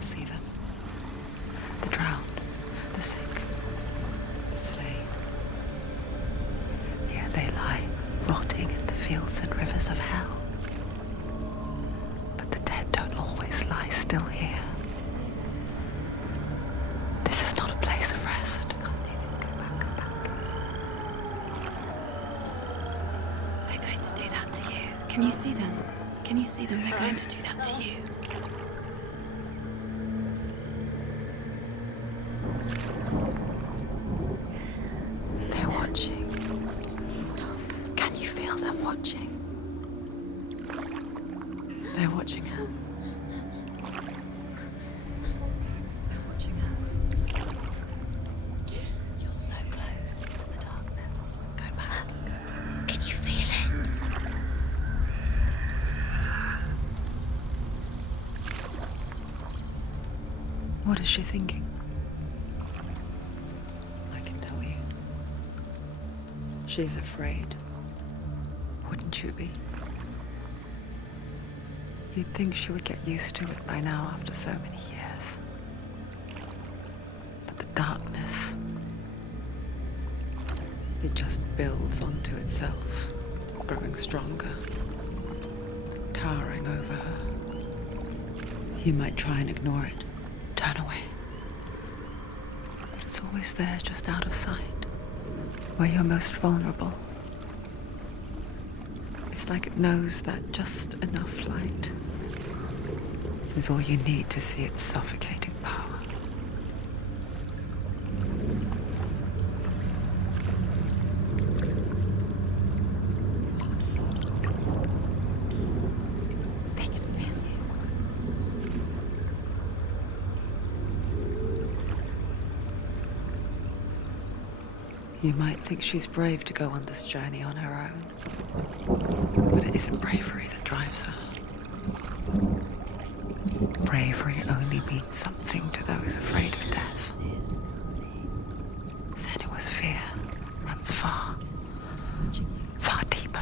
will see them. The drowned, the sick, the slain. Here they lie, rotting in the fields and rivers of hell. But the dead don't always lie still here. This is not a place of rest. Can't do this. Go back, go back. They're going to do that to you. Can you see them? Can you see them? They're going to do that to you. They're watching. Stop. Can you feel them watching? They're watching her. They're watching her. You're so close to the darkness. Go back. Can you feel it? What is she thinking? I can tell you. She's afraid. Wouldn't you be? You'd think she would get used to it by now after so many years. But the darkness, it just builds onto itself, growing stronger, towering over her. You might try and ignore it, turn away. But it's always there, just out of sight, where you're most vulnerable. It's like it knows that just enough light is all you need to see its suffocating power. They can feel you. You might think she's brave to go on this journey on her own, but it isn't bravery that drives her. Bravery only means something to those afraid of death. Senua's fear runs far, far deeper.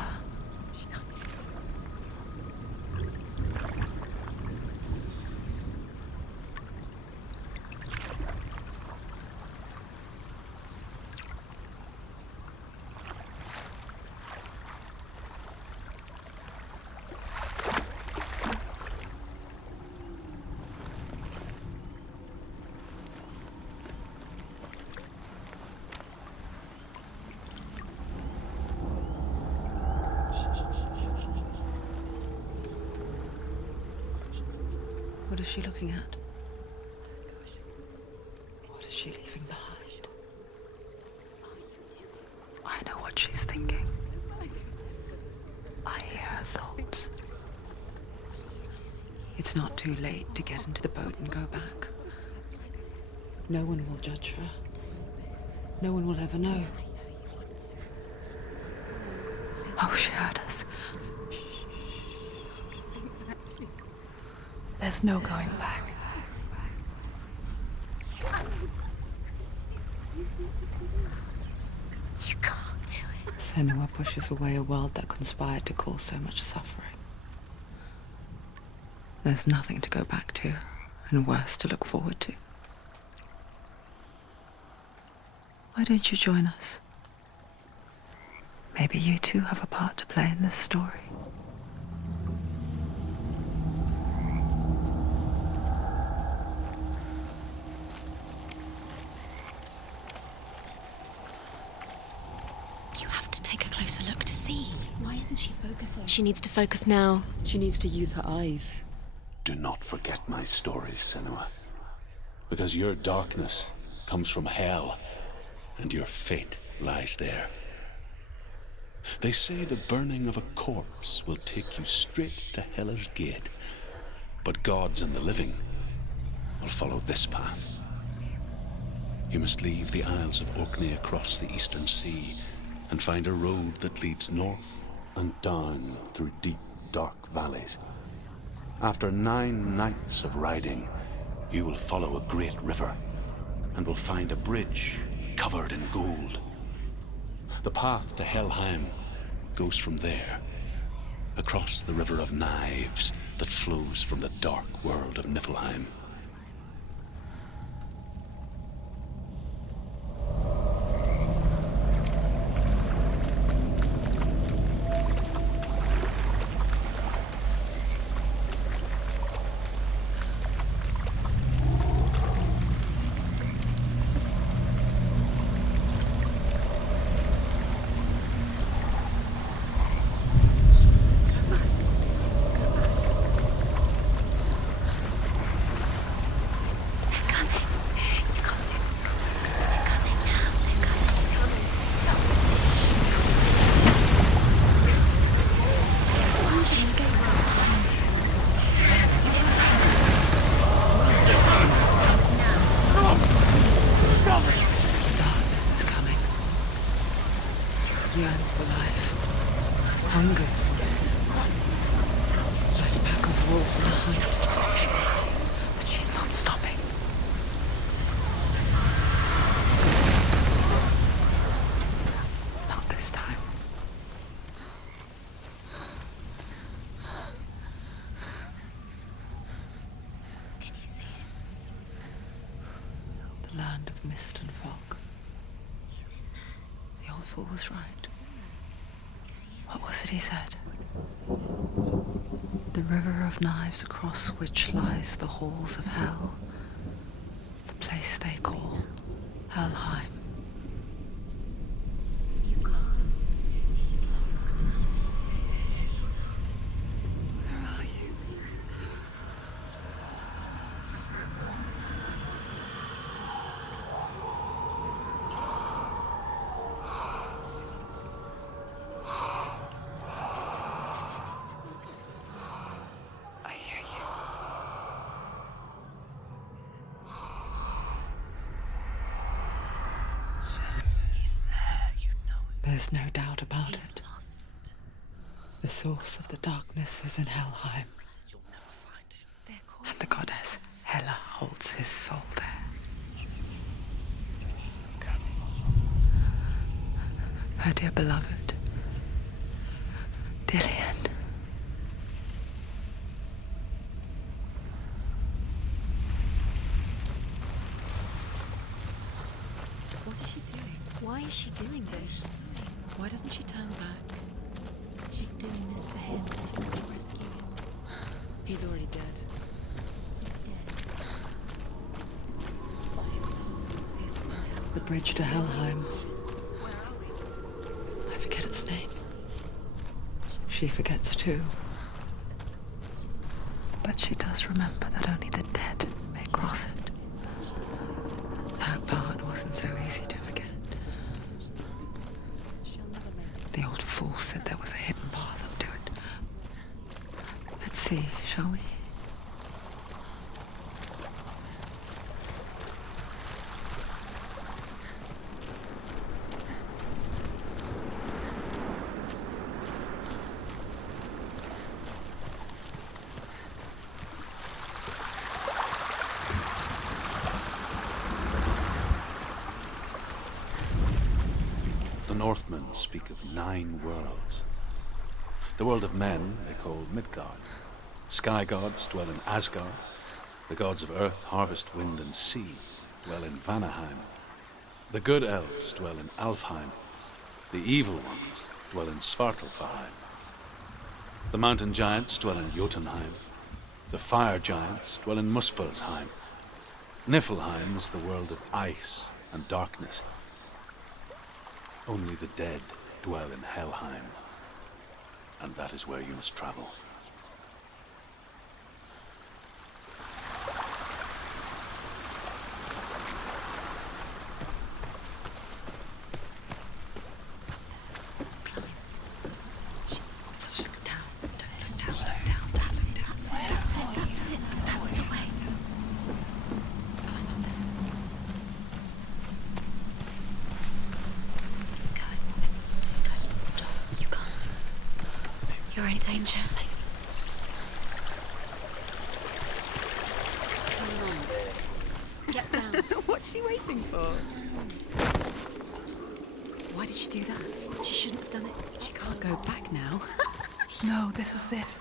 What is she looking at? What is she leaving behind? I know what she's thinking. I hear her thoughts. It's not too late to get into the boat and go back. No one will judge her. No one will ever know. Oh, she heard us. There's no going back. You can't do it. Senua pushes away a world that conspired to cause so much suffering. There's nothing to go back to, and worse to look forward to. Why don't you join us? Maybe you too have a part to play in this story. You have to take a closer look to see. Why isn't she focusing? She needs to focus now. She needs to use her eyes. Do not forget my stories, Senua. Because your darkness comes from hell, and your fate lies there. They say the burning of a corpse will take you straight to Hela's gate, but gods and the living will follow this path. You must leave the Isles of Orkney across the eastern sea and find a road that leads north and down through deep, dark valleys. After 9 nights of riding, you will follow a great river and will find a bridge covered in gold. The path to Helheim goes from there, across the river of knives that flows from the dark world of Niflheim. walls on a height. But she's not stopping. Not this time. Can you see it? The land of mist and fog. He's in there. The old fool was right. You see it? What was it he said? The river of knives across which lies the halls of hell. The place they call Helheim. He's lost. He's lost. Where are you? I hear you. He's there, you know it. There's no doubt about He's it. lost. The source of the darkness is in Helheim, You'll never find him. They're called and the goddess Hela holds his soul there. Her dear beloved, Dillian. What is she doing? Why is she doing this? Why doesn't she turn back? She's doing this for him. She wants to rescue him. He's already dead. He's dead. His soul is in hell. The bridge to Helheim. I forget its name. She forgets too. But she does remember that only the dead may cross it. That part wasn't so easy to forget. She'll never make it. The old fool said there was a hidden path up to it. Let's see, shall we? The Northmen speak of 9 worlds. The world of men they call Midgard. Sky gods dwell in Asgard. The gods of earth, harvest, wind, and sea dwell in Vanaheim. The good elves dwell in Alfheim. The evil ones dwell in Svartalfheim. The mountain giants dwell in Jotunheim. The fire giants dwell in Muspelheim. Niflheim is the world of ice and darkness. Only the dead dwell in Helheim, and that is where you must travel. Look down. Don't look down. That's it. That's it. That's it. That's the way. Keep going. Whatever you do, don't stop. You can't. You're in danger. Get down. What's she waiting for? Why did she do that? She shouldn't have done it. She can't go back now. No, this is it.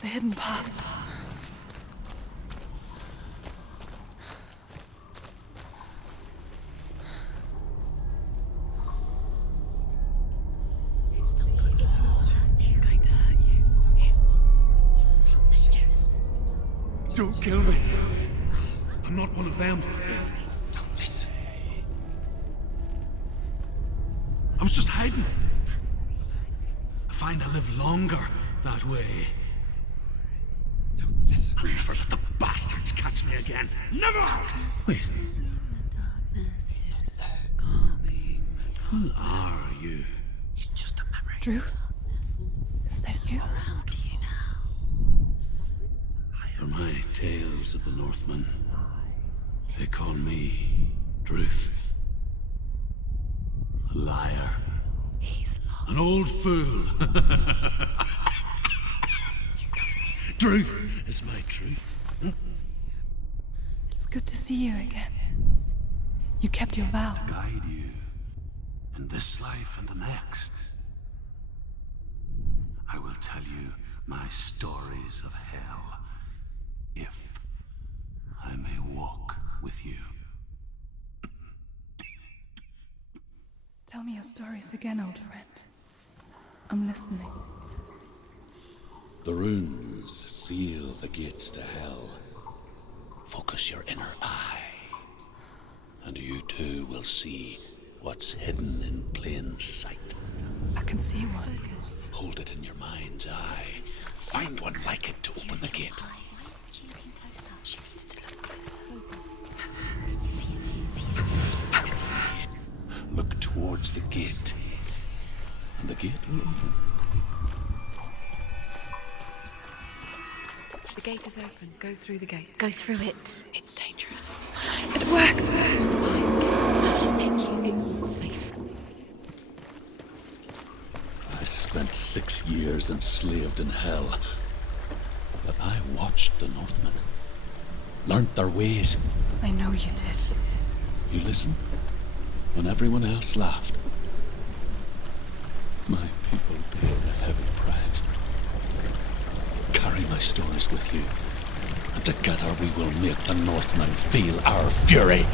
The hidden path. It's not going to hurt. He's going to hurt you. It's dangerous. Don't kill me. I'm not one of them. Don't listen. I was just hiding. I find I live longer that way. Don't listen. I'll never let the bastards catch me again. Never! Wait, who are you? It's just a memory. Druth? Is that you? Around you now. For my tales of the Northmen, they call me Druth. A liar. He's lost. An old fool. Truth is my truth. It's good to see you again. You kept your vow. Guide you in this life and the next. I will tell you my stories of hell, if I may walk with you. Tell me your stories again, old friend. I'm listening. The runes seal the gates to hell. Focus your inner eye, and you too will see what's hidden in plain sight. I can see what. Hold it in your mind's eye. Find one like it to open the gate. She needs to look closer. It's look towards the gate, and the gate will open. The gate is open. Go through the gate. Go through it. It's dangerous. It's worked. One's behind. Thank you. It's not safe. I spent 6 years enslaved in hell, but I watched the Northmen, learnt their ways. I know you did. You listened when everyone else laughed. My people paid a heavy price. Carry my stories with you, and together we will make the Northmen feel our fury.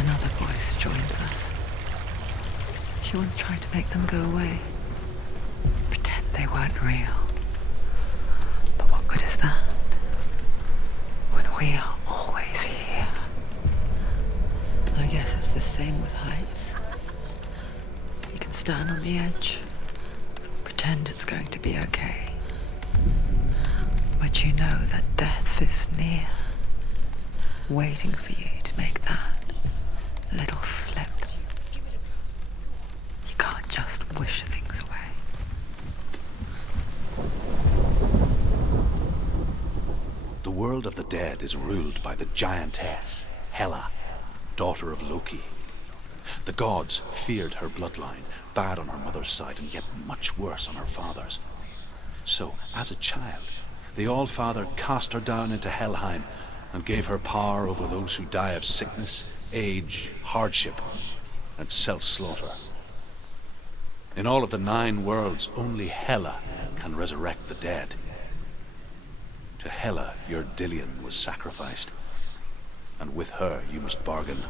Another voice joins us. She once tried to make them go away. Pretend they weren't real. But what good is that? When we are always here. I guess it's the same with heights. You can stand on the edge, pretend it's going to be okay. But you know that death is near, waiting for you to make that little slip. You can't just wish things away. The world of the dead is ruled by the giantess, Hela, daughter of Loki. The gods feared her bloodline, bad on her mother's side and yet much worse on her father's. So, as a child, the All-Father cast her down into Helheim and gave her power over those who die of sickness, age, hardship, and self-slaughter. In all of the 9 worlds, only Hela can resurrect the dead. To Hela, your Dillion was sacrificed, and with her you must bargain